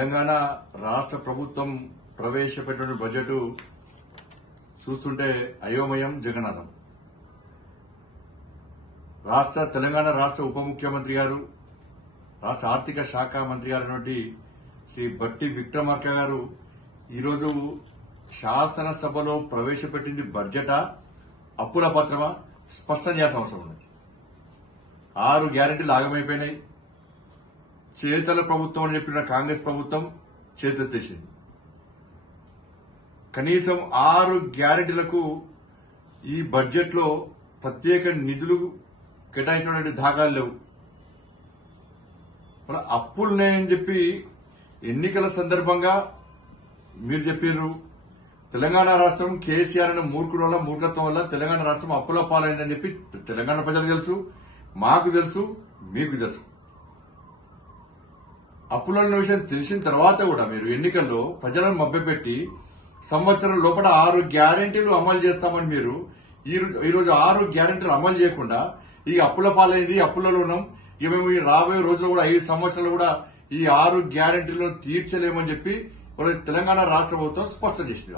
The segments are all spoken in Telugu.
తెలంగాణ రాష్ట్ర ప్రభుత్వం ప్రవేశపెట్టిన బడ్జెట్ చూస్తుంటే అయోమయం జగన్నాథం. తెలంగాణ రాష్ట్ర ఉప ముఖ్యమంత్రి గారు, రాష్ట్ర ఆర్థిక శాఖ మంత్రి గారైనటువంటి శ్రీ బట్టి విక్రమార్క గారు ఈరోజు శాసనసభలో ప్రవేశపెట్టింది బడ్జెటా, అప్పుల పత్రమా స్పష్టం చేయాల్సిన అవసరం ఉంది. 6 గ్యారెంటీలు ఆగమైపోయినాయి. చేతల ప్రభుత్వం అని చెప్పిన కాంగ్రెస్ ప్రభుత్వం చేతెత్తేసింది. కనీసం 6 గ్యారెంటీలకు ఈ బడ్జెట్ లో ప్రత్యేక నిధులు కేటాయించినటువంటి దాఖలాలు లేవు. మన అప్పులున్నాయని చెప్పి ఎన్నికల సందర్భంగా మీరు చెప్పారు. తెలంగాణ రాష్ట్రం కేసీఆర్ అనే మూర్ఖుల వల్ల, మూర్ఖత్వం వల్ల తెలంగాణ రాష్ట్రం అప్పుల పాలైందని చెప్పి తెలంగాణ ప్రజలకు తెలుసు, మాకు తెలుసు, మీకు తెలుసు. అప్పుల విషయం తెలిసిన తర్వాత కూడా మీరు ఎన్నికల్లో ప్రజలను మభ్యపెట్టి సంవత్సరం లోపల 6 గ్యారెంటీలు అమలు చేస్తామని మీరు ఈరోజు 6 గ్యారెంటీలు అమలు చేయకుండా ఈ అప్పుల పాలైంది, అప్పులలో ఉన్నాం, ఇక మేము రాబోయే రోజుల్లో కూడా 5 సంవత్సరాలు కూడా ఈ 6 గ్యారెంటీలను తీర్చలేమని చెప్పి తెలంగాణ రాష్ట్ర ప్రభుత్వం స్పష్టం చేసింది.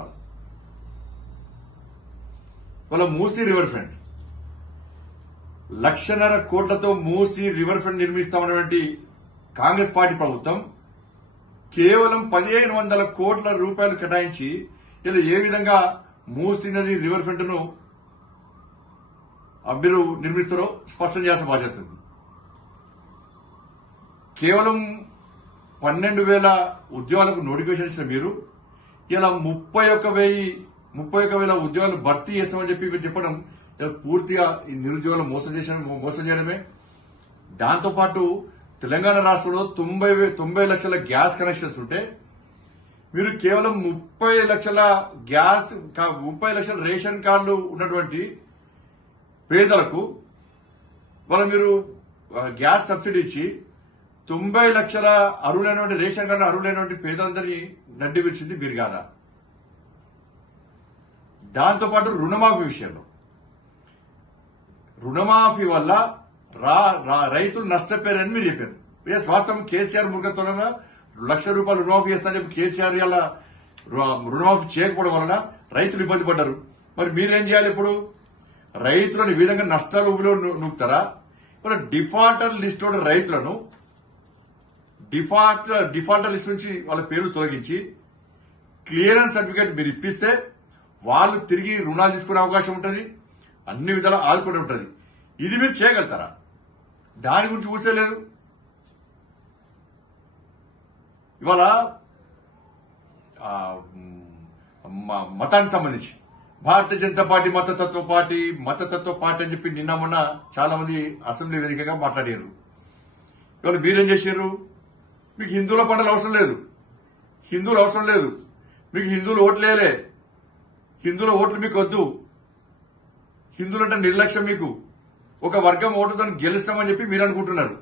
వాళ్ళ మూసీ రివర్ ఫ్రంట్ 1.5 లక్షల కోట్లతో మూసీ రివర్ ఫ్రంట్ నిర్మిస్తామన్నటువంటి కాంగ్రెస్ పార్టీ ప్రభుత్వం కేవలం 1500 కోట్ల రూపాయలు కేటాయించి ఇలా ఏ విధంగా మూసీ నది రివర్ ఫ్రంట్ ను మీరు నిర్మిస్తారో స్పష్టం చేయాల్సిన బాధ్యత ఉంది. కేవలం 12,000 ఉద్యోగాలకు నోటిఫికేషన్ ఇచ్చిన మీరు ఇలా 31,000 ఉద్యోగాలు భర్తీ చేస్తామని చెప్పి మీరు చెప్పడం పూర్తిగా ఈ నిరుద్యోగులు మోసం చేయడమే. దాంతోపాటు తెలంగాణ రాష్ట్రంలో 90 లక్షల గ్యాస్ కనెక్షన్స్ ఉంటే మీరు కేవలం 30 లక్షల రేషన్ కార్డులు ఉన్నటువంటి పేదలకు మీరు గ్యాస్ సబ్సిడీ ఇచ్చి 90 లక్షల అర్హులైనటువంటి రేషన్ కార్డు అర్హులైనటువంటి పేదలందరినీ నడ్డి విడిచింది మీరు కాదా? దాంతోపాటు రుణమాఫీ విషయంలో రుణమాఫీ వల్ల రైతులు నష్టపోయారని మీరు చెప్పారు. వాస్తవం కేసీఆర్ మూర్ఖత్వంగా ₹1,00,000 రుణమాఫీ చేస్తానని చెప్పి కేసీఆర్ ఇలా రుణమాఫీ చేయకపోవడం వలన రైతులు ఇబ్బంది పడ్డారు. మరి మీరేం చేయాలి? ఇప్పుడు రైతులను ఈ విధంగా నష్టాలు నూపుతారా? ఇప్పుడు డిఫాల్టర్ లిస్ట్ రైతులను డిఫాల్టర్ లిస్ట్ నుంచి వాళ్ళ పేర్లు తొలగించి క్లియరెన్స్ సర్టిఫికేట్ మీరు ఇప్పిస్తే వాళ్ళు తిరిగి రుణాలు తీసుకునే అవకాశం ఉంటుంది, అన్ని విధాలా ఆదుకునే ఉంటుంది. ఇది మీరు చేయగలుగుతారా? దాని గురించి ఊసేలేదు. ఇవాళ మతానికి సంబంధించి భారతీయ జనతా పార్టీ మతతత్వ పార్టీ అని చెప్పి నిన్న మొన్న చాలా మంది అసెంబ్లీ వేదికగా మాట్లాడారు. ఇవాళ మీరేం చేశారు? మీకు హిందువుల పంటలు అవసరం లేదు, మీకు హిందువులు ఓట్లేలే, హిందువుల ఓట్లు మీకు వద్దు, హిందువులంటే నిర్లక్ష్యం. మీకు ఒక వర్గం ఓటుతో గెలుస్తామని చెప్పి మీరు అనుకుంటున్నారు.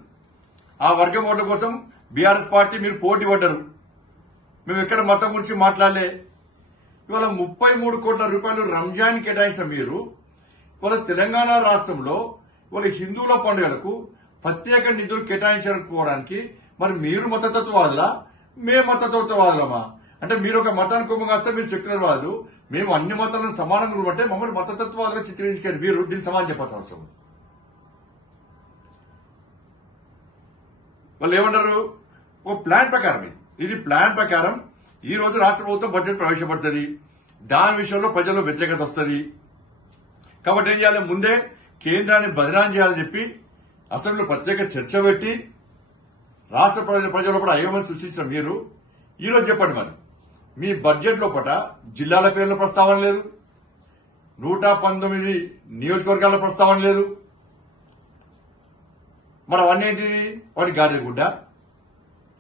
ఆ వర్గం ఓట్ల కోసం బీఆర్ఎస్ పార్టీ మీరు పోటీ పడ్డారు. మేము ఎక్కడ మతం గురించి మాట్లాడలే. ఇవాళ 33 కోట్ల రూపాయలు రంజాన్ కేటాయించిన మీరు ఇవాళ తెలంగాణ రాష్ట్రంలో ఇవాళ హిందువుల పండుగలకు ప్రత్యేక నిధులు కేటాయించుకోవడానికి మరి మీరు మతతత్వవాదులా, మేము మతతత్వవాదులమా? అంటే మీరు ఒక మతానికి కొమ్ము కాస్తే మీరు సెక్యులర్ వాదులు, మేము అన్ని మతాలను సమానంగా ఉంటే మమ్మల్ని మతతత్వవాదులుగా చిత్రించుకోరు. మీరు దీనికి సమాధానం చెప్పాల్సిన అవసరం. వాళ్ళు ఏమన్నారు? ఒక ప్లాన్ ప్రకారం ఇది ప్లాన్ ప్రకారం ఈ రోజు రాష్ట్ర ప్రభుత్వం బడ్జెట్ ప్రవేశపెడుతుంది. దాని విషయంలో ప్రజల్లో వ్యతిరేకత వస్తుంది. కాబట్టి ఏం చేయాలి? ముందే కేంద్రాన్ని బదనాం చేయాలని చెప్పి అసెంబ్లీలో ప్రత్యేక చర్చ పెట్టి రాష్ట్ర ప్రజల కూడా అయోమయం సృష్టించిన మీరు ఈరోజు చెప్పండి, మరి మీ బడ్జెట్ లోపల జిల్లాల పేర్ల ప్రస్తావన లేదు, 119 నియోజకవర్గాల ప్రస్తావన లేదు. మరి అవన్నీ ఏంటి? వాటి గాడిద గుడ్డ.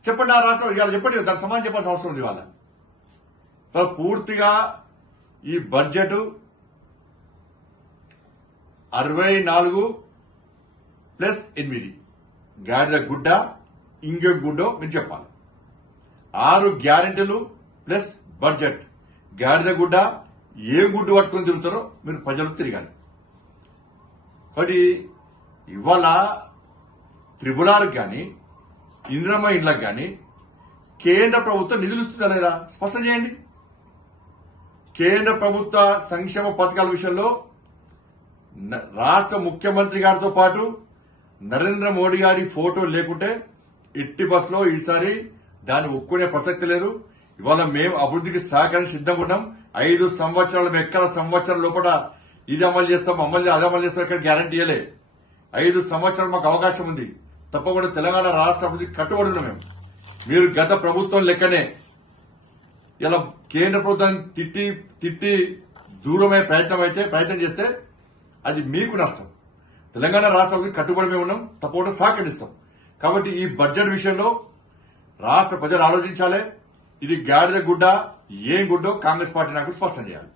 చెప్పండి, ఆ రాష్ట్రం ఇవాళ చెప్పండి, దానికి సమాధానం చెప్పాల్సిన అవసరం ఉంది. వాళ్ళ పూర్తిగా ఈ బడ్జెట్ 64+8 గాడిద గుడ్డ, ఇంకొక గుడ్డో మీరు చెప్పాలి. 6 గ్యారెంటీలు ప్లస్ బడ్జెట్ గాడిద గుడ్డ, ఏ గుడ్డు పట్టుకొని తిరుగుతారో మీరు ప్రజలు తిరగాలి. కాబట్టి ఇవాళ త్రిపులాలకు కానీ ఇంద్రమ్మ ఇండ్లకు కానీ కేంద్ర ప్రభుత్వం నిధులు ఇస్తుందా లేదా స్పష్టం చేయండి. కేంద్ర ప్రభుత్వ సంక్షేమ పథకాల విషయంలో రాష్ట్ర ముఖ్యమంత్రి గారితో పాటు నరేంద్ర మోడీ గారి ఫోటో లేకుంటే ఎట్టి బస్సులో ఈసారి దాన్ని ఒప్పుకునే ప్రసక్తి లేదు. ఇవాళ మేము అభివృద్ధికి సహకరించి సిద్ధంగా ఉన్నాం. 5 సంవత్సరాలు ఎక్కడ సంవత్సరం లోపల ఇది అమలు చేస్తాం అది అమలు చేస్తాం ఇక్కడ గ్యారంటీ ఇవ్వలే. 5 సంవత్సరాలు మాకు అవకాశం ఉంది. తప్పకుండా తెలంగాణ రాష్ట్ర అభివృద్ధికి కట్టుబడి ఉన్నాం మేము. మీరు గత ప్రభుత్వం లెక్కనే ఇలా కేంద్ర ప్రభుత్వాన్ని తిట్టి దూరమయ్యే ప్రయత్నం చేస్తే అది మీకు నష్టం. తెలంగాణ రాష్ట్ర అభివృద్ధికి కట్టుబడి మేము ఉన్నాం. తప్పకుండా సహకరిస్తాం. కాబట్టి ఈ బడ్జెట్ విషయంలో రాష్ట్ర ప్రజలు ఆలోచించాలి. ఇది గాడిద గుడ్డ ఏం గుడ్డో కాంగ్రెస్ పార్టీ నాకు స్పష్టం చేయాలి.